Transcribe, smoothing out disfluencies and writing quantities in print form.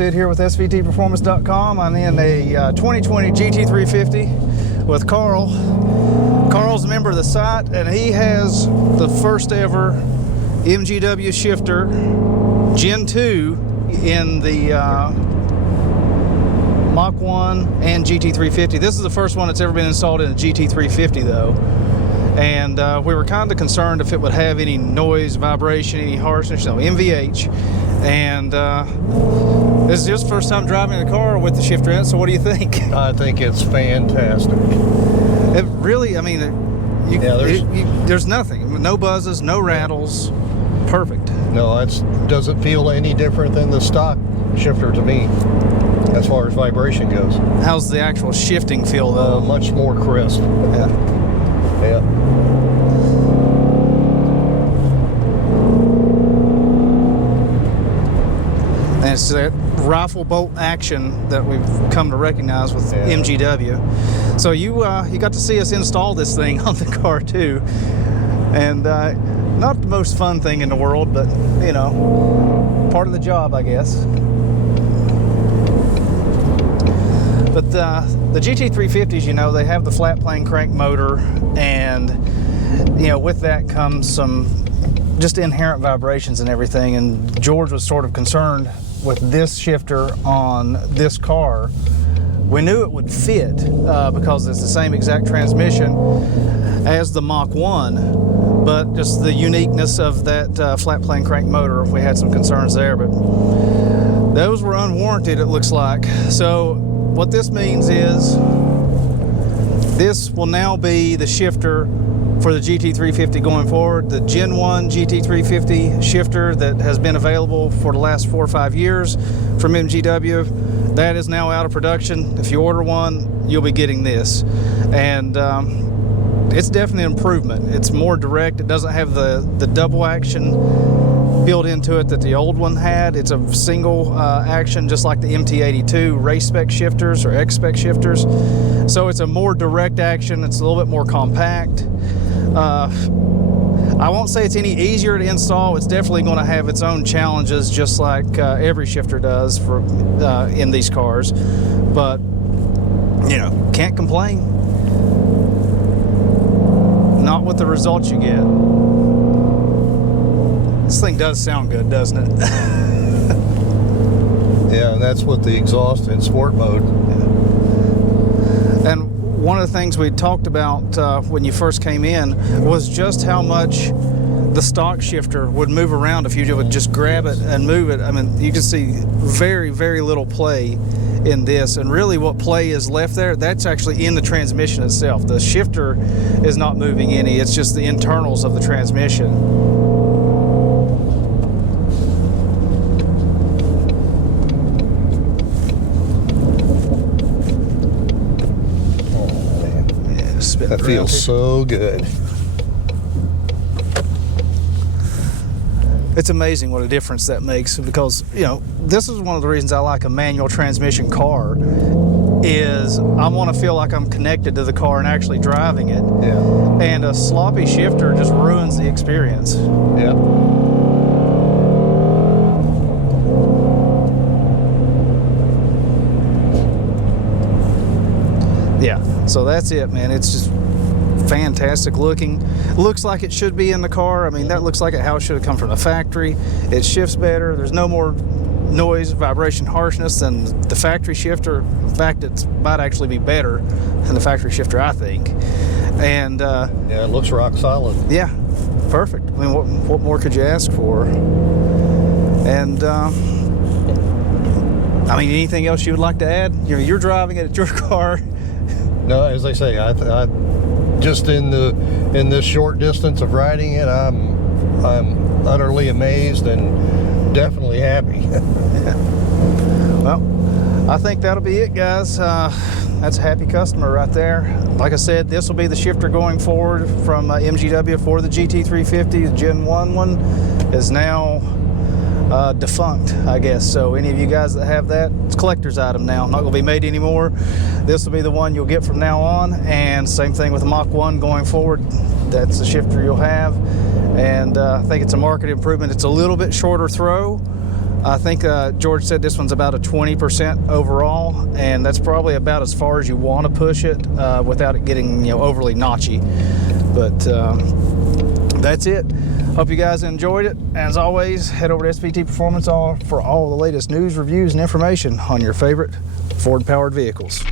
Sid here with svtperformance.com. I'm in a 2020 GT350 with Carl. Carl's a member of the site, and he has the first ever MGW shifter Gen-2 in the Mach 1 and GT350. This is the first one that's ever been installed in a GT350 though. And we were kind of concerned if it would have any noise, vibration, any harshness, no, MVH. And this is just the first time driving a car with the shifter in it, so what do you think? I think it's fantastic. It really, I mean, there's nothing. No buzzes, no rattles. Perfect. No, it doesn't feel any different than the stock shifter to me, as far as vibration goes. How's the actual shifting feel though? Much more crisp. Yeah. Yeah. And it's that rifle bolt action that we've come to recognize with MGW. So you got to see us install this thing on the car too, and not the most fun thing in the world, but you know, part of the job, I guess. But the GT350s, you know, they have the flat plane crank motor, and you know, with that comes some just inherent vibrations and everything. And George was sort of concerned with this shifter on this car. We knew it would fit because it's the same exact transmission as the Mach 1, but just the uniqueness of that flat plane crank motor, we had some concerns there, but those were unwarranted, it looks like. So what this means is this will now be the shifter for the GT350 going forward. The Gen 1 GT350 shifter that has been available for the last 4 or 5 years from MGW, that is now out of production. If you order one, you'll be getting this. And it's definitely an improvement. It's more direct. It doesn't have the double action built into it that the old one had. It's a single action, just like the MT82 race spec shifters or X spec shifters. So it's a more direct action. It's a little bit more compact. I won't say it's any easier to install. It's definitely going to have its own challenges, just like every shifter does for in these cars. But you know, can't complain. Not with the results you get. This thing does sound good, doesn't it? Yeah, and that's with the exhaust in sport mode. Yeah. And one of the things we talked about when you first came in was just how much the stock shifter would move around if you would just grab it and move it. I mean, you can see very, very little play in this, and really what play is left there, that's actually in the transmission itself. The shifter is not moving any, it's just the internals of the transmission. That feels so good. It's amazing what a difference that makes, because you know, this is one of the reasons I like a manual transmission car, is I want to feel like I'm connected to the car and actually driving it. Yeah. And a sloppy shifter just ruins the experience. Yeah. Yeah, so that's it, man. It's just fantastic looking. Looks like it should be in the car. I mean, that looks like how it should have come from the factory. It shifts better. There's no more noise, vibration, harshness than the factory shifter. In fact, it might actually be better than the factory shifter, I think. And yeah, it looks rock solid. Yeah, perfect. I mean, what more could you ask for? And I mean, anything else you would like to add? You're driving it, it's your car. No, as I say, I just in this short distance of riding it, I'm utterly amazed and definitely happy. Yeah. Well, I think that'll be it, guys. That's a happy customer right there. Like I said, this will be the shifter going forward from MGW for the GT350. The Gen 1 one is now defunct, I guess. So any of you guys that have that, it's a collector's item now, not going to be made anymore. This will be the one you'll get from now on, and same thing with the Mach 1 going forward. That's the shifter you'll have, and I think it's a market improvement. It's a little bit shorter throw, I think George said this one's about a 20% overall, and that's probably about as far as you want to push it without it getting, you know, overly notchy. But that's it. Hope you guys enjoyed it. As always, head over to SPT Performance for all the latest news, reviews, and information on your favorite Ford-powered vehicles.